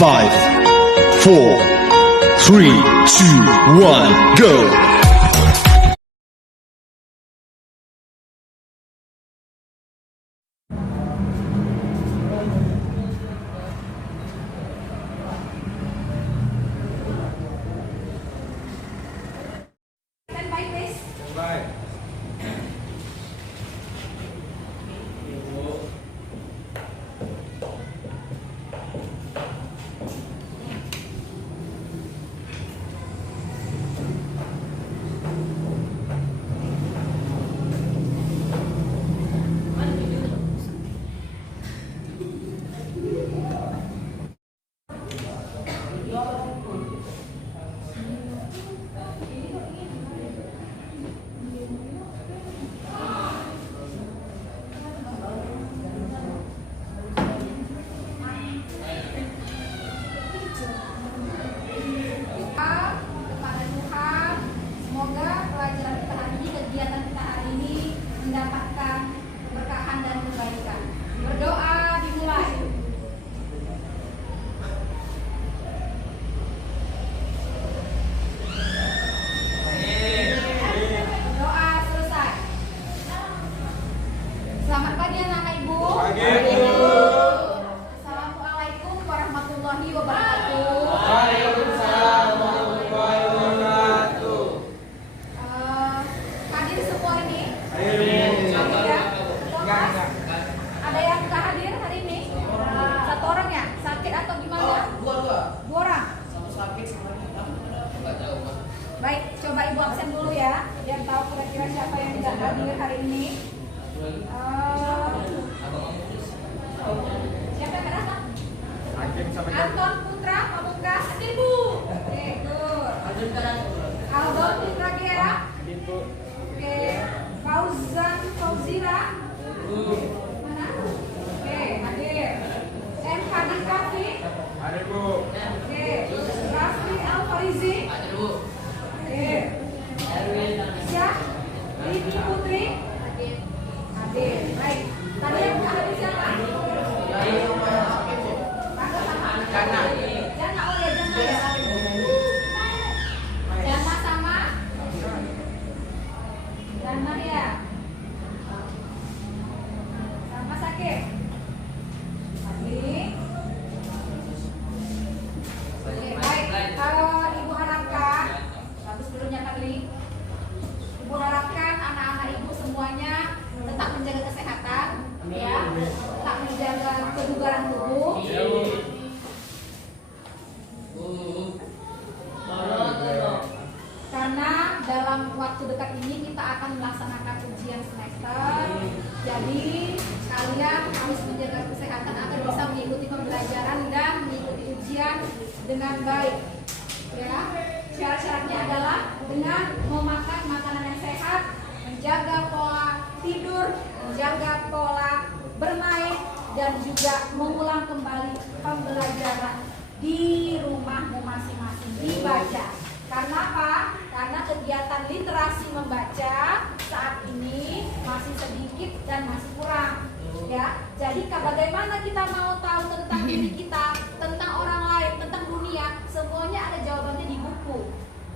5, 4, 3, 2, 1, go! Mendapatkan keberkahan dan kebaikan. Berdoa dimulai. Doa selesai. Selamat pagi anak-anak ibu. Pagi, Bu. Assalamualaikum warahmatullahi wabarakatuh. Waalaikumsalam warahmatullahi wabarakatuh. Hadir semua ini? Hadir. Ada yang nggak hadir hari ini? Satu orang ya? Sakit atau gimana? Dua orang? Satu sakit sama nggak tahu Pak. Baik, coba ibu absen dulu ya, biar tahu kira-kira siapa yang tidak hadir hari ini. Siapa yang nggak datang? Hakim sampai Anton Putra Pamungkas, hadir bu. Oke, good. Aldon Putra Gera. Oke, Fauzan Fauzira. Mana? Oke, hadir. M. Hadi Kafi. Hadir, Bu. Oke, Raffi Al Farizi. Hadir Bu. Oke. Syah Rini Putri. Hadir. Baik. Tadi yang nggak hadir siapa? Jana. Jana, oh ya Jana ya. Jana sama? Jana ya. Sama sakit. Hadir. Oke, baik. Ibu harapkan, bagus dulunya kali. Ibu harapkan anak-anak ibu semuanya tetap menjaga kesehatan, ya, tetap menjaga kebugaran tubuh. Karena dalam waktu dekat ini kita akan melaksanakan ujian semester. Jadi kalian harus menjaga kesehatan agar bisa mengikuti pembelajaran dan mengikuti ujian dengan baik. Ya, syarat-syaratnya adalah dengan memakan makanan yang sehat, menjaga pola tidur, menjaga pola bermain, dan juga mengulang kembali pembelajaran di rumahmu masing-masing, dibaca. Karena apa? Karena kegiatan literasi membaca saat ini masih sedikit dan masih kurang. Ya, jadi bagaimana kita mau tahu tentang diri kita, tentang orang lain, tentang dunia, semuanya ada jawabannya di buku.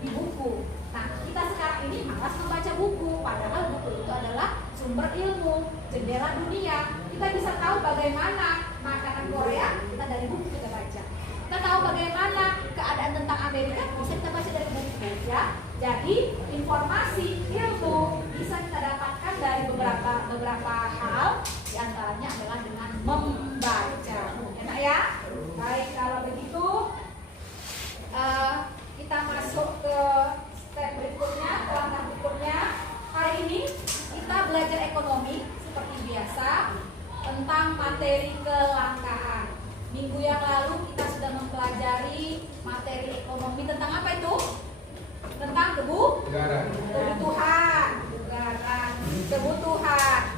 Di buku. Nah, kita sekarang ini malas membaca buku, padahal buku itu adalah sumber ilmu, jendela dunia. Kita bisa tahu bagaimana makanan Korea, kita dari buku kita baca. Kita tahu bagaimana keadaan tentang Amerika, bisa kita baca dari buku, ya. Jadi informasi, ilmu bisa kita dapatkan dari beberapa hal, diantaranya adalah dengan membaca. Enak ya? Baik, kalau begitu kita masuk ke step berikutnya, langkah berikutnya. Hari ini kita belajar ekonomi seperti biasa tentang materi kelangkaan. Minggu yang lalu kita sudah mempelajari materi ekonomi tentang apa itu? Tentang kebutuhan.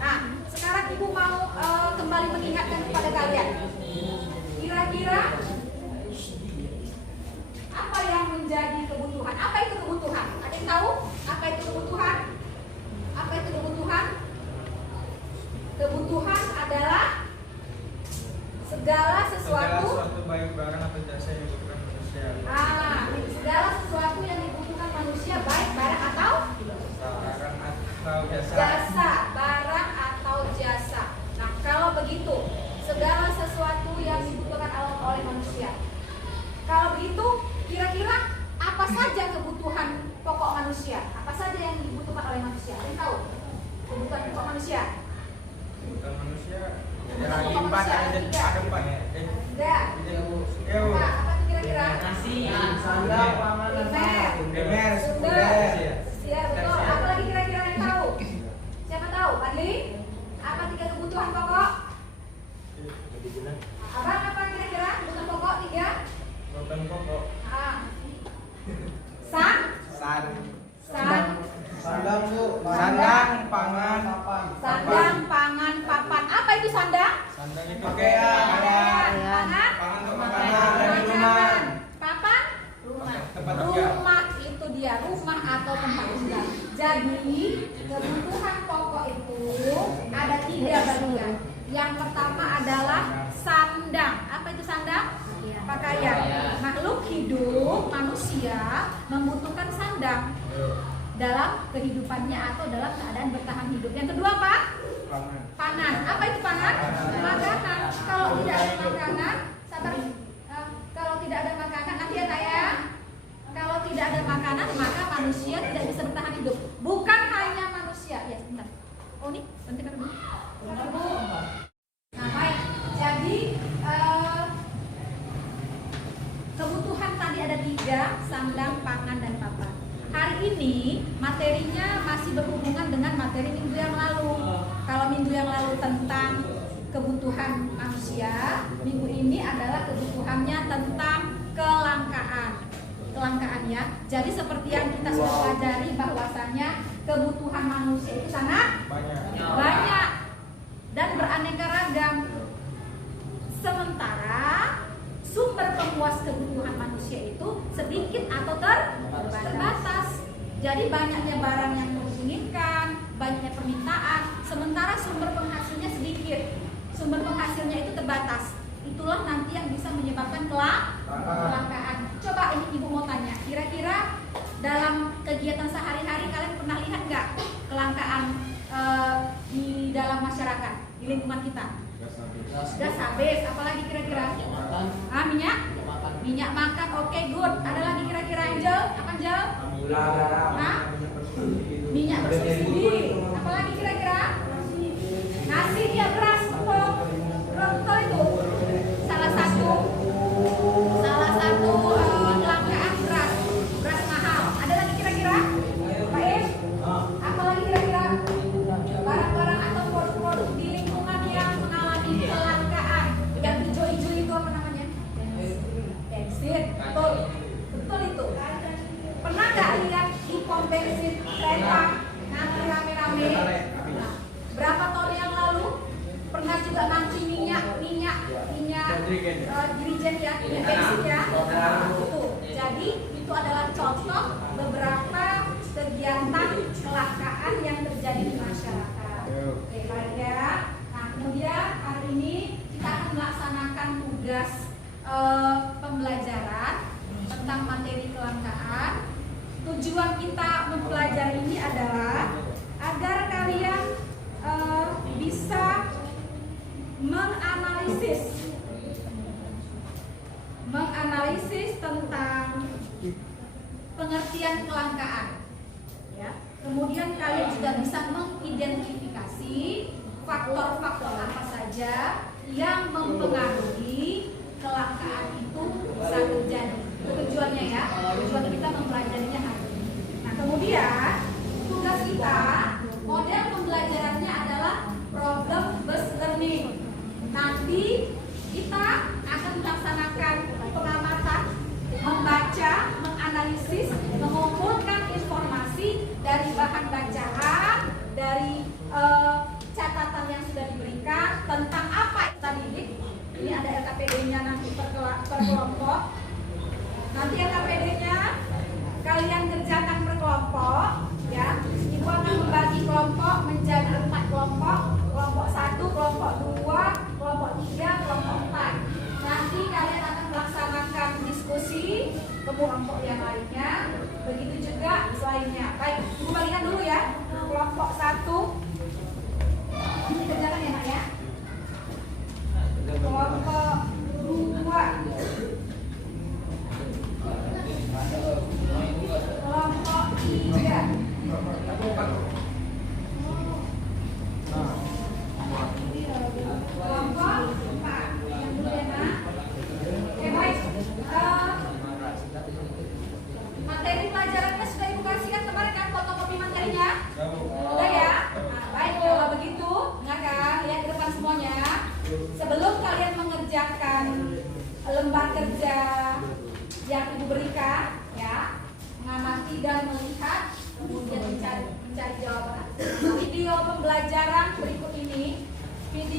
Nah, sekarang ibu mau kembali mengingatkan kepada kalian. Kira-kira apa yang menjadi kebutuhan? Apa itu kebutuhan? Ada yang tahu? Apa itu kebutuhan? Apa itu kebutuhan? Kebutuhan adalah segala sesuatu baik barang atau jasa manusia. Apa saja yang dibutuhkan oleh manusia? Ada yang tahu? Kebutuhan pokok manusia? Bukan manusia. Kebutuhan pokok manusia ada tiga. Ada 4. Tiga. Apa? Apa tuh kira-kira? Nasi, Sandang, pangan, Primer, Sumber. sekunder. Ya, betul. Apa lagi kira-kira yang tahu? Siapa tahu? Fadli? Apa 3 kebutuhan pokok? Abang apa kira-kira kebutuhan pokok 3? Bukan pokok. Ah. Sandang, Bu. Sandang, pangan, papan. Sandang, pangan, papan. Apa itu sandang? Sandang itu kayak ada Pangan. pangan untuk makanan dan minuman. Papan? Tempat tinggal. Rumah itu dia, rumah atau tempat tinggal. Jadi kebutuhan pokok itu ada 3 bagian. Yang pertama adalah sandang. Apa itu sandang? Pakaian. Makhluk hidup manusia membutuhkan sandang dalam kehidupannya atau dalam keadaan bertahan hidup. Yang kedua apa? Pangan. Pangan. Apa itu pangan? Makanan. Kalau tidak ada makanan, sabar. Kalau tidak ada makanan, nanti ya Kak ya. Kalau tidak ada makanan, maka manusia tidak bisa bertahan hidup. Bukan hanya manusia. Ya, sebentar. Oh, ini nanti kan dulu. Bentar, Bu. Nah, baik. Jadi kebutuhan tadi ada 3, sandang, pangan, dan papan. Hari ini materinya masih berhubungan dengan materi minggu yang lalu. Kalau minggu yang lalu tentang kebutuhan manusia, minggu ini adalah kebutuhannya tentang kelangkaan. Kelangkaan ya. Jadi seperti yang kita sudah pelajari bahwasannya kebutuhan manusia itu sangat banyak dan beraneka ragam. Sementara sumber pemuas kebutuhan manusia itu sedikit atau terbatas. Jadi banyaknya barang yang diinginkan, banyaknya permintaan, sementara sumber penghasilnya sedikit. Sumber penghasilnya itu terbatas. Itulah nanti yang bisa menyebabkan kelangkaan. Coba ini Ibu mau tanya, kira-kira dalam kegiatan sehari-hari kalian pernah lihat nggak kelangkaan di dalam masyarakat, di lingkungan kita? Gas habis, apalagi kira-kira? Minyak? Minyak makan, oke, good. Ada lagi kira-kira Angel? Apa Angel? Minyak bersubsidi. Apalagi kira-kira? Nasi, ya beras, betul. Betul itu. Salah satu kelangkaan beras mahal. Ada lagi kira-kira? Baik. Apalagi kira-kira? Barang-barang atau produk-produk di lingkungan yang mengalami kelangkaan. Yang hijau-hijau itu apa namanya? Bensin. Betul. Betul itu. Pernah nggak lihat di pom bensin kereta nanti rame-rame? Nah, berapa tahun yang lalu pernah juga nanti minyak dirijen ya, bensin ya. Nah, itu. Jadi itu adalah contoh beberapa kegiatan kelangkaan yang terjadi di masyarakat. Oke, baik ya. Nah, kemudian hari ini kita akan melaksanakan tugas pembelajaran tentang materi kelangkaan. Tujuan kita mempelajari ini adalah agar kalian bisa menganalisis tentang pengertian kelangkaan. Ya. Kemudian kalian juga bisa mengidentifikasi faktor-faktor apa saja yang mempengaruhi kelangkaan itu bisa terjadi. Itu tujuannya ya. Tujuan kita mempelajarinya hari ini. Nah, kemudian tugas kita, model pembelajarannya adalah problem based learning. Nanti kita akan melaksanakan pengamatan, membaca, menganalisis, mengumpulkan informasi dari bahan bacaan, dari catatan yang sudah diberikan tentang apa tadi. Ini ada LKPD-nya nanti per kelompok. Nanti LKPD-nya kalian kerjakan per kelompok, ya. Ibu akan membagi kelompok menjadi 4 kelompok. Kelompok 1, kelompok 2, kelompok 3, kelompok 4. Nanti kalian akan melaksanakan diskusi ke kelompok yang lainnya. Begitu juga lainnya. Baik, Ibu bagikan dulu ya. Kelompok 1 dikerjakan ya, Nak ya. Kelompok 2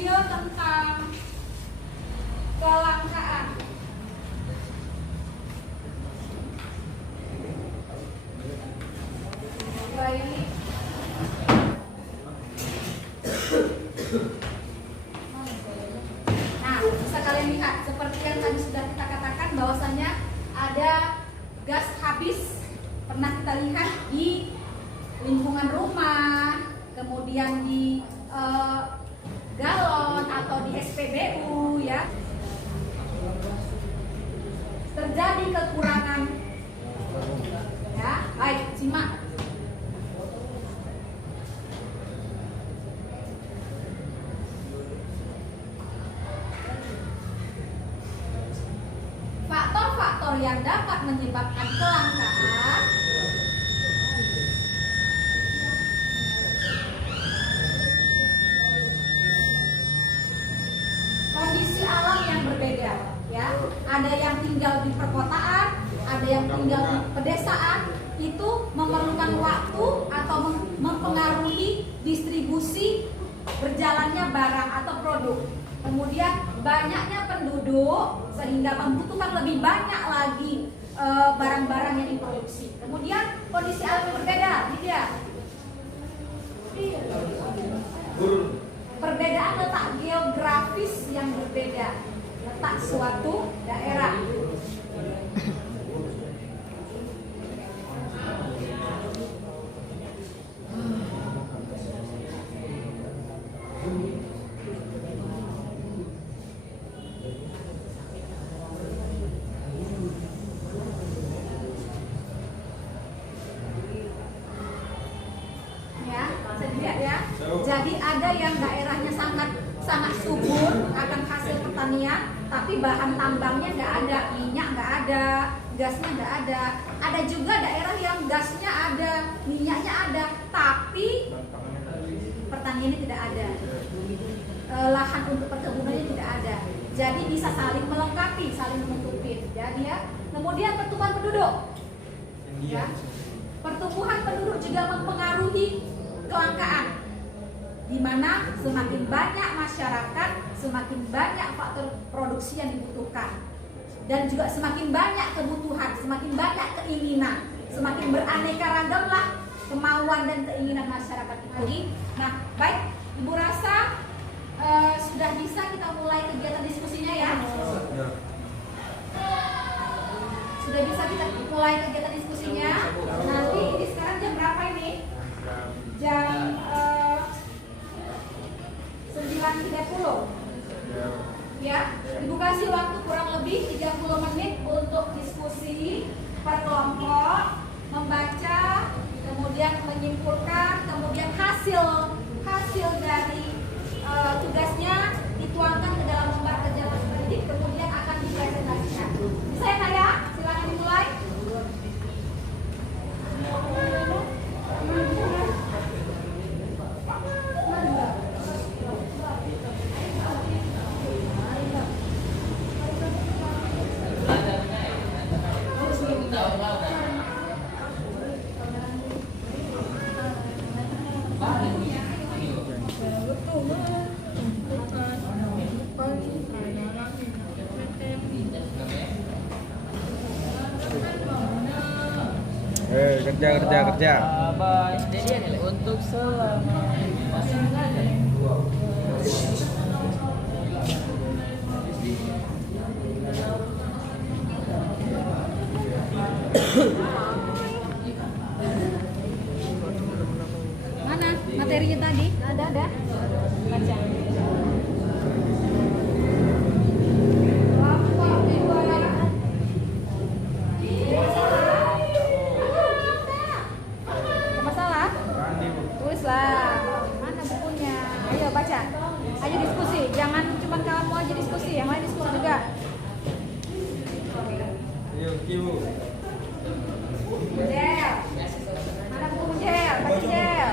video tentang kelangkaan. Ini nah, bisa kalian lihat seperti yang tadi sudah kita katakan bahwasannya ada gas habis pernah kita lihat di lingkungan rumah, kemudian di galon atau di SPBU ya. Terjadi kekurangan ya. Baik, simak. Faktor-faktor yang dapat menyebabkan kelangkaan kondisi alam yang berbeda ya. Ada yang tinggal di perkotaan, ada yang tinggal di pedesaan, itu memerlukan waktu atau mempengaruhi distribusi berjalannya barang atau produk. Kemudian banyaknya penduduk sehingga membutuhkan lebih banyak lagi barang-barang yang diproduksi. Kemudian kondisi alam yang berbeda, dia perbedaan letak geografis yang berbeda, letak suatu daerah. Jadi ada yang daerahnya sangat subur akan hasil pertanian, tapi bahan tambangnya nggak ada, minyak nggak ada, gasnya nggak ada. Ada juga daerah yang gasnya ada, minyaknya ada, tapi pertaniannya tidak ada, lahan untuk perkebunannya tidak ada. Jadi bisa saling melengkapi, saling menutupi. Jadi ya. Kemudian pertumbuhan penduduk. Ya. Pertumbuhan penduduk juga mempengaruhi kelangkaan, di mana semakin banyak masyarakat, semakin banyak faktor produksi yang dibutuhkan, dan juga semakin banyak kebutuhan, semakin banyak keinginan, semakin beraneka ragamlah kemauan dan keinginan masyarakat itu. Nah, baik, Ibu rasa sudah bisa kita mulai kegiatan diskusinya ya? Sudah bisa kita mulai kegiatan diskusinya. Nanti ini sekarang jam berapa ini? Jam 9.30 ya. Ibu kasih waktu kurang lebih 30 menit untuk diskusi per kelompok, membaca, kemudian menyimpulkan, kemudian hasil dari tugasnya dituangkan ke dalam lembar kerja pendidik, kemudian akan dipresentasikan. Bisa ya Kak ya? Silakan dimulai. Kerja. Untuk selama mana materinya tadi? Ada. Baca. Mana bukunya? Ayo baca. Ayo diskusi. Jangan cuma kamu aja diskusi, yang lain diskusi juga. Ayo, Ibu. Jel. Mana buku Jel? Baca Jel.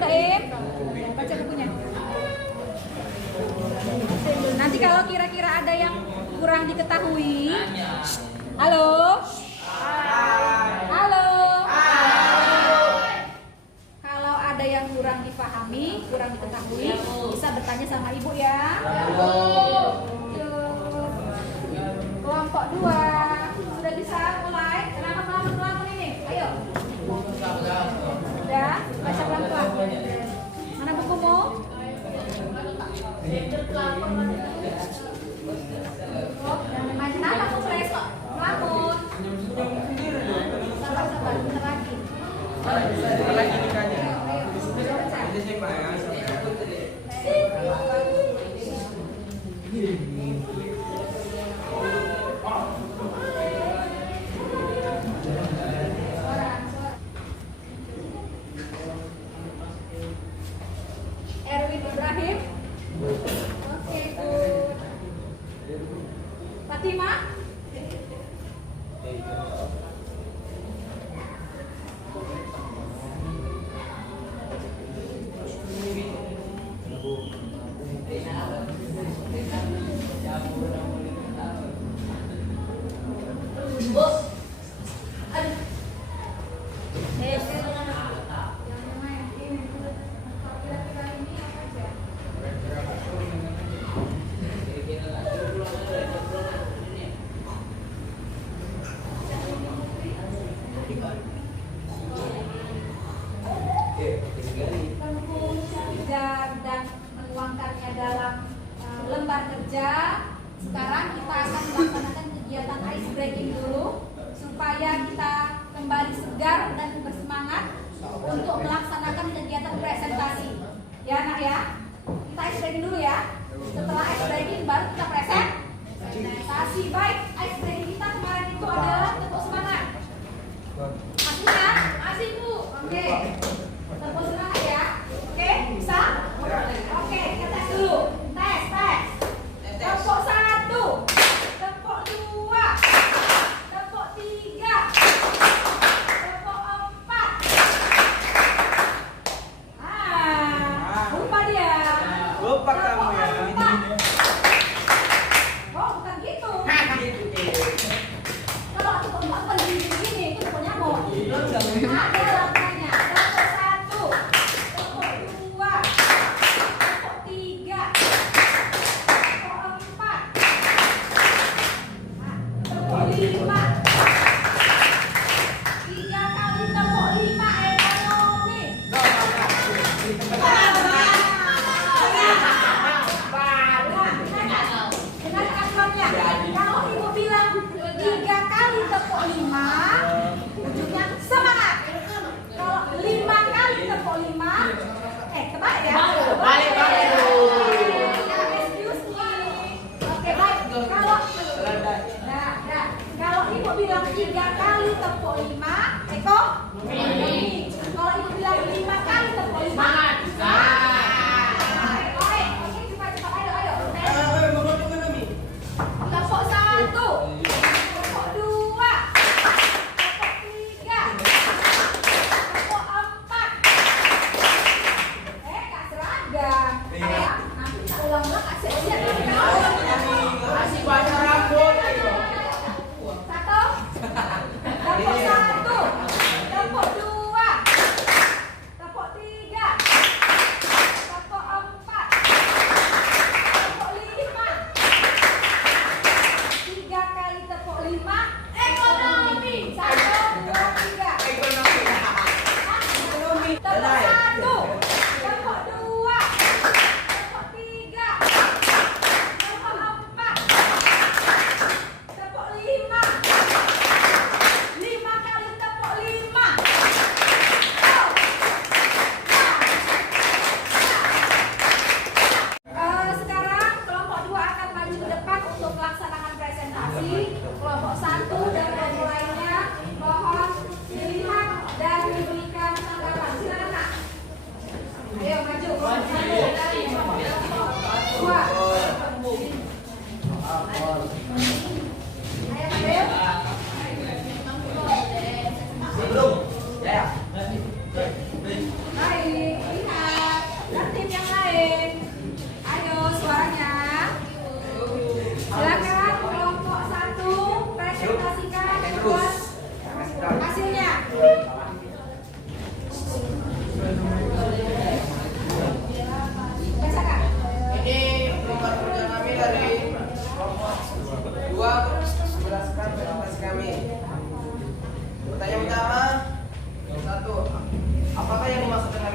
Daim. Baca bukunya. Nanti kalau kira-kira ada yang kurang diketahui, halo. Kalau ada yang kurang dipahami, kurang diketahui, bisa bertanya sama ibu ya. Kelompok 2 sudah bisa mulai. Kenapa melamun ini? Ayo. Sudah, baca pelan-pelan. Mana bukumu? Kenapa kamu stres kok? Melamun. Sabar, bentar lagi. Erwin Ibrahim. Oke, good. Fatima. Dan menuangkannya dalam lembar kerja. Sekarang kita akan melaksanakan kegiatan ice breaking dulu supaya kita kembali segar dan bersemangat untuk melaksanakan kegiatan presentasi. Ya nak ya, kita ice breaking dulu ya. Setelah ice breaking baru kita presentasi. Baik, ice breaking kita kemarin itu adalah tepuk semangat. Masih ya? Masih Bu. Oke. Tepuk semangat ya. Oke, bisa? Oke, kita tes dulu. Tes. Tepuk 1, tepuk 2, tepuk 3, tepuk 4,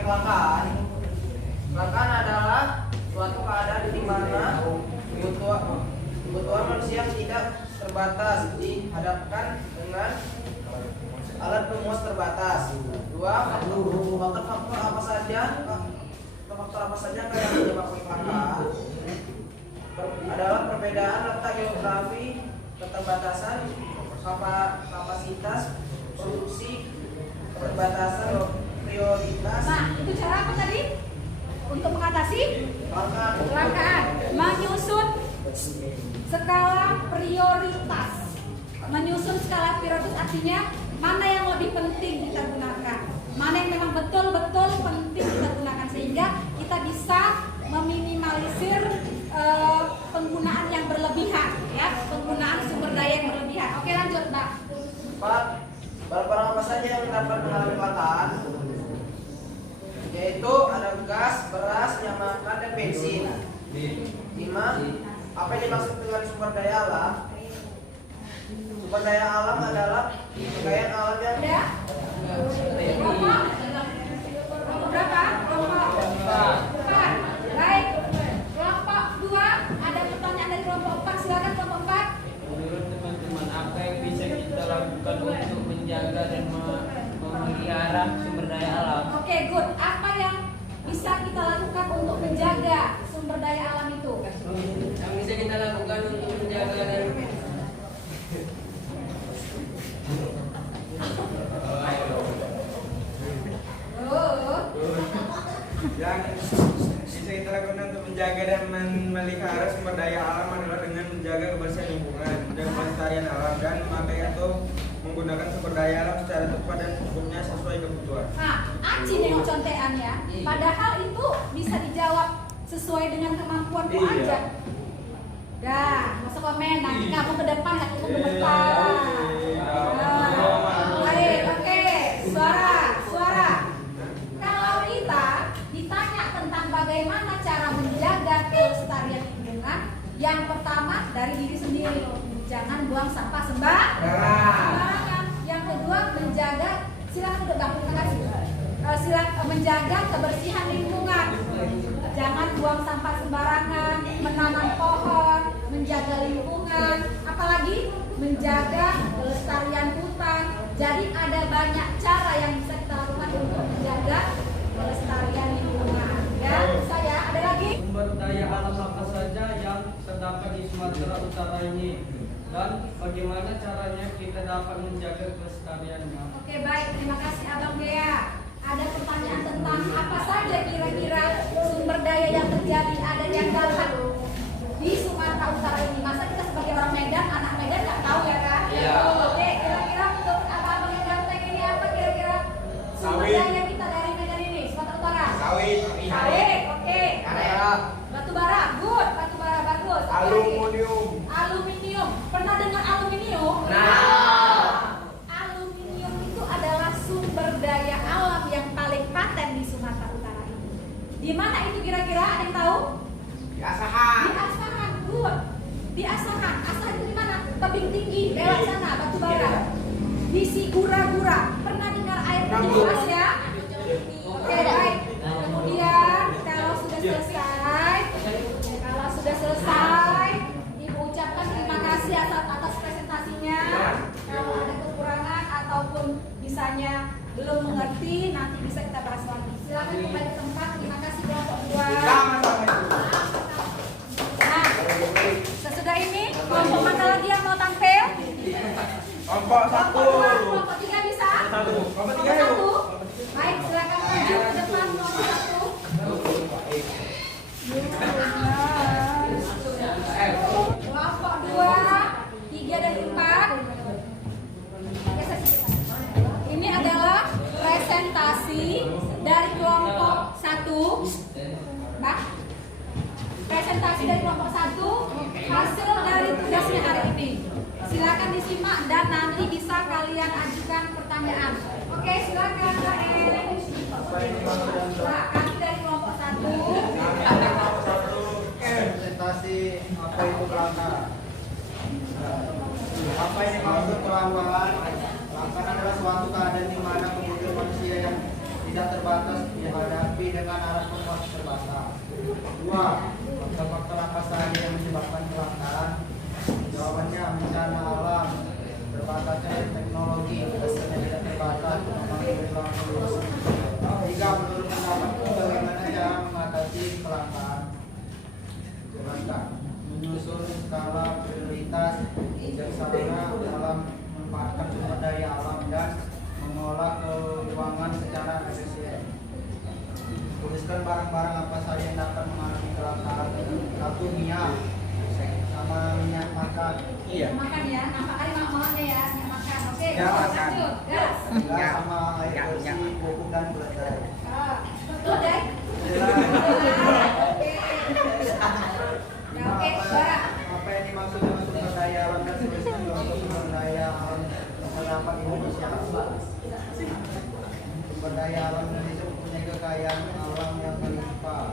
kelangkaan. Kelangkaan adalah suatu keadaan di mana kebutuhan manusia tidak terbatas dihadapkan dengan alat pemuas terbatas. Dua, faktor-faktor apa saja yang menyebabkan kelangkaan adalah perbedaan letak geografi, keterbatasan kapasitas produksi, keterbatasan prioritas. Nah, itu cara apa tadi? Untuk mengatasi kelangkaan, menyusun skala prioritas. Menyusun skala prioritas artinya mana yang lebih penting kita gunakan, mana yang memang betul-betul penting kita gunakan, sehingga kita bisa meminimalisir penggunaan yang berlebihan, ya, penggunaan sumber daya yang berlebihan. Oke, lanjut, Mbak. Empat, barang-barang apa saja yang dapat mengalami kelangkaan? Yaitu ada gas, beras, minyak makan, dan bensin. 5. Apa yang dimaksud dengan sumber daya alam? Sumber daya alam adalah kekayaan alam yang Kelompok berapa? Kelompok 4. Baik. Kelompok 2, ada pertanyaan dari kelompok 4. Silakan kelompok 4. Menurut teman-teman, apa yang bisa kita lakukan untuk menjaga dan memelihara sumber daya alam? Oke, good. Apa yang bisa kita lakukan untuk menjaga sumber daya alam itu? Yang bisa kita lakukan untuk menjaga dan Yang bisa kita lakukan untuk menjaga dan memelihara sumber daya alam adalah dengan menjaga kebersihan lingkungan dan pelestarian alam dan memakai atau menggunakan sumber daya alam secara tepat dan secukupnya sesuai kebutuhan. Nah, Aci nengok contekannya. Padahal itu bisa dijawab sesuai dengan kemampuanmu aja. Dah, masa komen. Nanti kamu ke depan, aku ke depan. Baik, oke. Suara. Kalau kita ditanya tentang bagaimana cara menjaga kelestarian lingkungan, yang pertama dari diri sendiri. Jangan buang sampah sembarangan. Yang kedua, menjaga, silakan udah Bang, terima kasih. Menjaga kebersihan lingkungan. Jangan buang sampah sembarangan, menanam pohon, menjaga lingkungan, apalagi menjaga kelestarian hutan. Jadi ada banyak cara yang bisa kita lakukan untuk menjaga kelestarian lingkungan. Ya, saya ada lagi. Sumber daya alam apa saja yang terdapat di Sumatera Utara ini dan bagaimana caranya kita dapat menjaga kelestariannya? Oke, baik, terima kasih Abang Dea. Ada pertanyaan tentang apa saja kira-kira sumber daya yang terjadi, ada yang dapat di Sumatera Utara ini. Masa kita sebagai orang Medan, anak Medan nggak tahu ya kan? Iya. Oke, kira-kira untuk abang-abang yang ganteng ini apa kira-kira sumber daya kita dari Medan ini, Sumatera Utara? Sawit. Oke. Batu bara, good. Batu bara bagus. Apa lagi? Aluminium. Pernah dengar aluminium? Aluminium itu adalah sumber daya alam yang paling paten di Sumatera Utara ini. Di mana itu kira-kira? Ada yang tahu? Di Asahan, good. Di Asahan. Asahan itu di mana? Tebing tinggi, lewat sana, batu bara. Di Sigura-gura. Pernah dengar air putih Asia? Oke, baik. Kemudian kalau sudah selesai, Ibu ucapkan terima kasih atas presentasinya. Kalau ada kekurangan ataupun misalnya belum mengerti, nanti bisa kita bahas lagi. Silakan kembali ke tempat. Terima kasih kelompok 2. Nah, sesudah ini kelompok mana lagi yang mau tampil? Kelompok 1. Kelompok 3 bisa? Kelompok 3 1. Baik, silakan maju ke depan kelompok 1. Kelompok 2, 3 dan 4. Ini adalah presentasi dari kelompok 1. Mbak, presentasi dari kelompok 1, hasil dari tugasnya hari ini. Silakan disimak dan nanti bisa kalian ajukan pertanyaan. Oke, silakan Mbak El. Nah, kami dari kelompok 1. Presentasi apa itu kelangkaan? Apa yang dimaksud kelangkaan? Kelangkaan adalah suatu keadaan di mana kebutuhan manusia yang tidak terbatas dihadapkan Dua, faktor-faktor apa saja yang menyebabkan kelangkaan? Jawabannya bencana alam, terbatasnya teknologi, dasarnya tidak terbatas, memang berlaku. Tiga, menurut pendapatku bagaimana cara mengatasi kelangkaan? Jelaskan. Menyusun skala prioritas bijaksana dalam memanfaatkan sumber daya alam dan mengolah keuangan secara efisien. Tuliskan barang-barang apa saja yang dapat mengalami kelangkaan. Satu, minyak sama minyak makan. Iya. Makan ya, nampak kali makannya ya, minyak makan. Oke, Ya, makan. lanjut, gas. Gas sama air bersih, pupuk dan keledai. Betul deh. Oke. Ya, oke, Bara. Apa yang dimaksud dengan sumber daya alam dan sebagainya contoh sumber daya alam yang terdapat di Indonesia? Sumber daya alam Indonesia mempunyai kekayaan alam yang melimpah.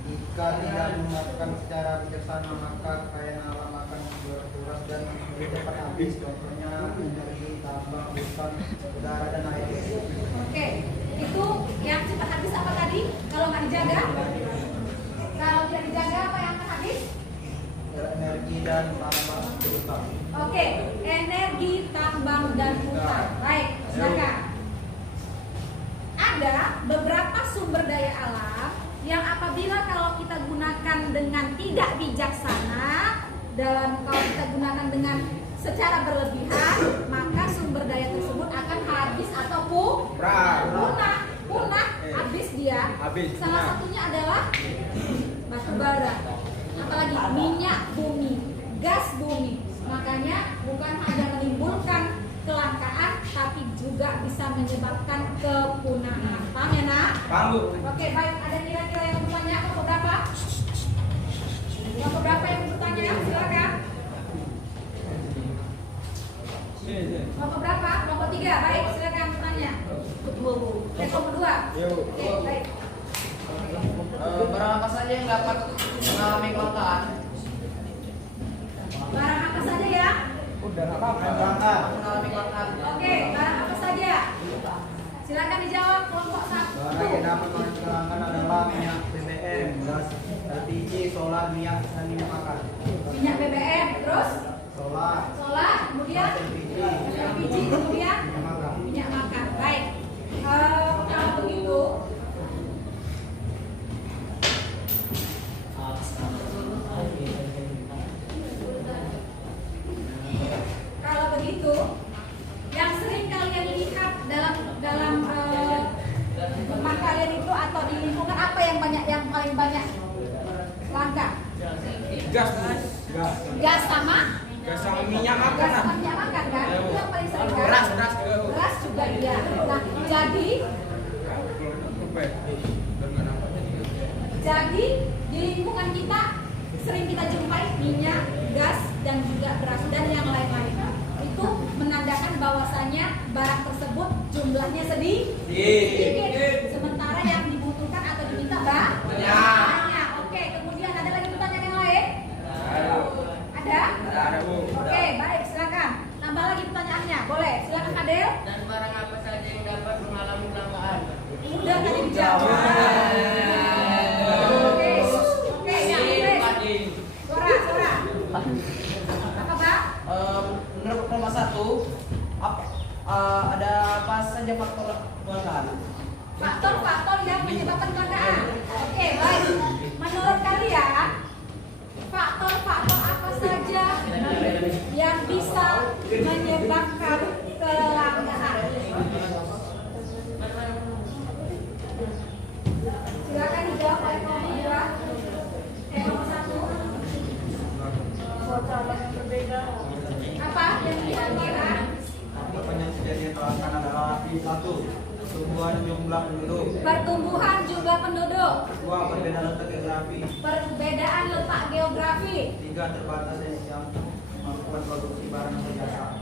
Jika tidak menggunakan secara bijaksana maka kekayaan alam akan berkurang dan cepat habis. Contohnya energi, tambang, hutan, udara dan air. Oke, itu yang cepat habis apa tadi? Kalau nggak dijaga? Kalau tidak dijaga apa yang akan habis? Energi dan tambang hutan. Oke, energi, tambang, dan hutan. Baik, silakan. Ada beberapa sumber daya alam yang apabila kalau kita gunakan dengan tidak bijaksana, kalau kita gunakan dengan secara berlebihan, maka sumber daya tersebut akan habis atau punah, habis dia. Habis, Salah punah. satunya adalah batu bara, apalagi minyak bumi, gas bumi. Makanya bukan hanya menimbulkan kelangkaan, tapi juga bisa menyebabkan kepunahan. Paham ya, Nak? Paham, Bu? Oke, baik. Ada kira-kira yang bertanya? Kelompok berapa? Kelompok berapa yang bertanya? Silakan. Kelompok berapa? Kelompok 3. Baik, silakan bertanya. Kelompok 2. Yuk. Oke, baik. Barang apa saja yang dapat mengalami kelangkaan? Barang apa saja ya? Mengalami kelangkaan. Oke, barang apa saja? Silakan dijawab kelompok 1. Barang yang dapat mengalami kelangkaan adalah minyak BBM, gas LPG, solar, minyak dan minyak makan. Minyak BBM, terus Solar, kemudian LPG, kemudian minyak makan. Baik. Kalau begitu, yang sering kalian lihat dalam rumah kalian itu atau di lingkungan apa yang paling banyak langka? Gas, Bu. Gas sama minyak makan. gas sama minyak makan kan? Itu yang paling sering kan? Beras juga, Bu. Beras juga iya. Nah, jadi di lingkungan kita sering kita jumpai minyak, gas dan juga beras dan yang lain-lain. Itu menandakan bahwasanya barang tersebut jumlahnya sedikit. Sementara yang dibutuhkan atau diminta banyak. Oke, kemudian ada lagi pertanyaan yang lain? Ada? Ada, Bu. Oke, baik, silakan. Tambah lagi pertanyaannya. Boleh, silakan Adel. Dan barang apa saja yang dapat mengalami kelangkaan? Udah tadi dijawab. Oke, yang tulis. Suara. Apa, Pak? Menurut nomor 1, ada apa saja faktor kelangkaan? Faktor-faktor yang menyebabkan kelangkaan. Oke, baik. Menurut kalian, faktor-faktor apa saja yang bisa menyebabkan kelangkaan? Silakan dijawab oleh kelompok 2. Kelompok 1. Apa yang kira-kira? Penyebab kejadian kelangkaan adalah 1. Pertumbuhan jumlah penduduk. Pertumbuhan jumlah penduduk. 2. Perbedaan letak geografi. Perbedaan letak geografi. 3. Terbatasnya yang kemampuan produksi barang atau jasa.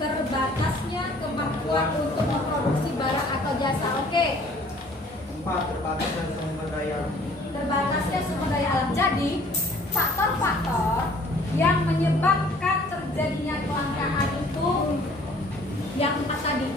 Terbatasnya kemampuan untuk memproduksi barang atau jasa. Oke. 4. Terbatasnya sumber daya. Terbatasnya sumber daya alam. Jadi faktor-faktor yang menyebabkan terjadinya kelangkaan itu yang 4 tadi,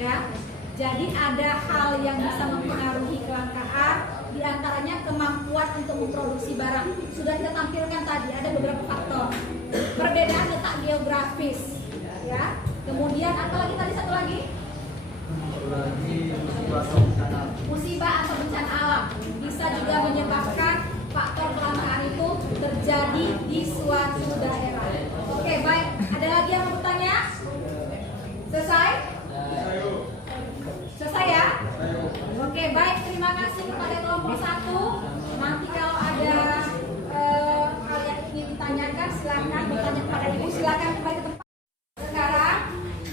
ya. Jadi ada hal yang bisa mempengaruhi kelangkaan, diantaranya kemampuan untuk memproduksi barang. Sudah kita tampilkan tadi, ada beberapa faktor. Perbedaan letak geografis, ya. Kemudian apa lagi tadi, satu lagi? Musibah atau bencana alam bisa juga menyebabkan faktor kelangkaan itu terjadi di suatu daerah. Oke, baik. Ada lagi yang mau bertanya? Selesai? Selesai ya? Oke, baik. Terima kasih kepada kelompok 1. Nanti kalau ada hal yang ingin ditanyakan, silakan bertanya kepada Ibu. Silakan kembali ke tempat. Sekarang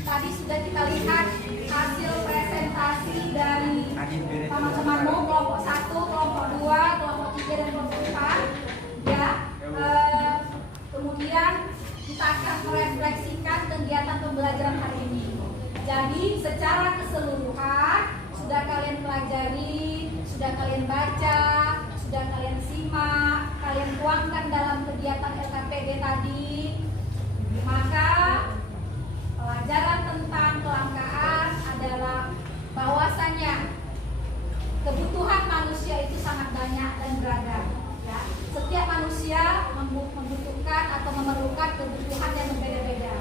tadi sudah kita lihat hasil presentasi dari teman-temanmu, kelompok 1, kelompok 2, kelompok 3, dan kelompok 4. Ya. Kemudian kita akan merefleksikan kegiatan pembelajaran hari ini. Jadi secara keseluruhan sudah kalian pelajari, sudah kalian baca, sudah kalian simak, kalian tuangkan dalam kegiatan LKPD tadi. Maka pelajaran tentang kelangkaan adalah bahwasanya kebutuhan manusia itu sangat banyak dan beragam. Ya. Setiap manusia membutuhkan atau memerlukan kebutuhan yang berbeda-beda.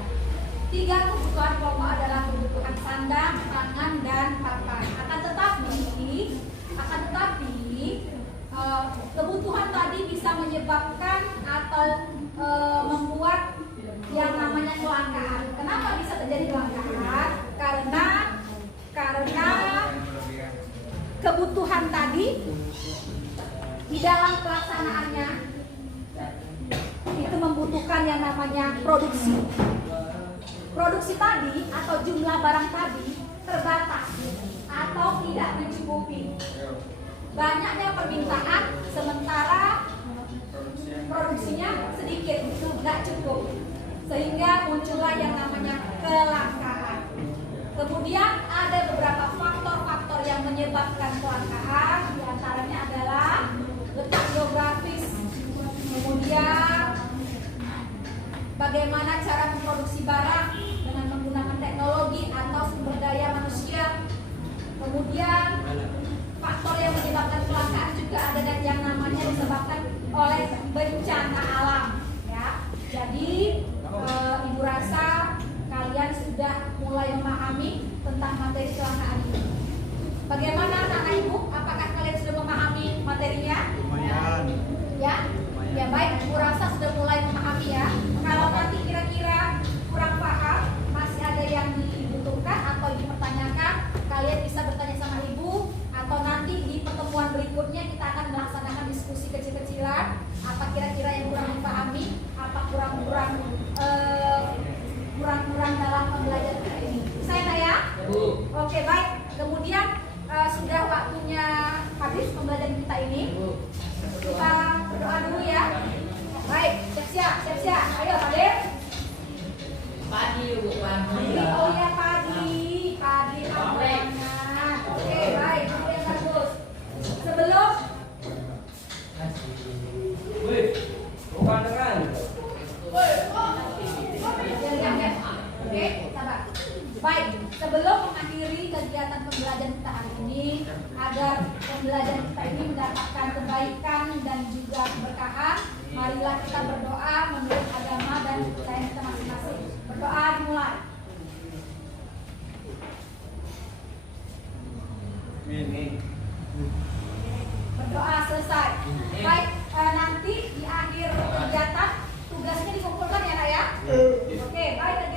3 kebutuhan pokok adalah kebutuhan sandang, pangan, dan papan. Akan tetapi kebutuhan tadi bisa menyebabkan atau membuat yang namanya kelangkaan. Kenapa bisa terjadi kelangkaan? Karena kebutuhan tadi di dalam pelaksanaannya itu membutuhkan yang namanya produksi. Produksi tadi atau jumlah barang tadi terbatas atau tidak mencukupi. Banyaknya permintaan sementara produksinya sedikit, tidak cukup, sehingga muncullah yang namanya kelangkaan. Kemudian ada beberapa faktor-faktor yang menyebabkan kelangkaan, diantaranya adalah letak geografis, kemudian bagaimana cara memproduksi barang dengan menggunakan teknologi atau sumber daya manusia. Kemudian faktor yang menyebabkan kelangkaan juga ada dan yang namanya disebabkan oleh bencana alam. Ya, jadi Ibu rasa kalian sudah mulai memahami tentang materi kelangkaan ini. Bagaimana anak Ibu? Apakah kalian sudah memahami materinya? Lumayan. Ya, ya baik. Ibu rasa sudah mulai memahami ya. Kalau nanti kira-kira kurang paham, masih ada yang dibutuhkan atau dipertanyakan, kalian bisa bertanya sama Ibu, atau nanti di pertemuan berikutnya kita akan melaksanakan diskusi kecil-kecilan. Apa kira-kira yang kurang dipahami, apa kurang dalam pembelajaran hari ini. Saya ya? Oke, baik. Kemudian sudah waktunya habis pembelajaran kita ini. Kita berdoa dulu ya. Baik, siap-siap. Ayo, Hadir. Padi, Bu. Oh ya, padi awalnya. Oke, baik. Yang bagus. Sebelum Bukan dengan. Oke, sabar. Baik, sebelum mengakhiri kegiatan pembelajaran kita hari ini, agar pembelajaran kita ini mendapatkan kebaikan dan juga keberkahan, marilah kita berdoa menurut agama dan kepercayaan kita masing-masing. Berdoa dimulai. Berdoa selesai. Baik, nanti di akhir kegiatan tugasnya dikumpulkan ya, Nak ya. Oke, baik.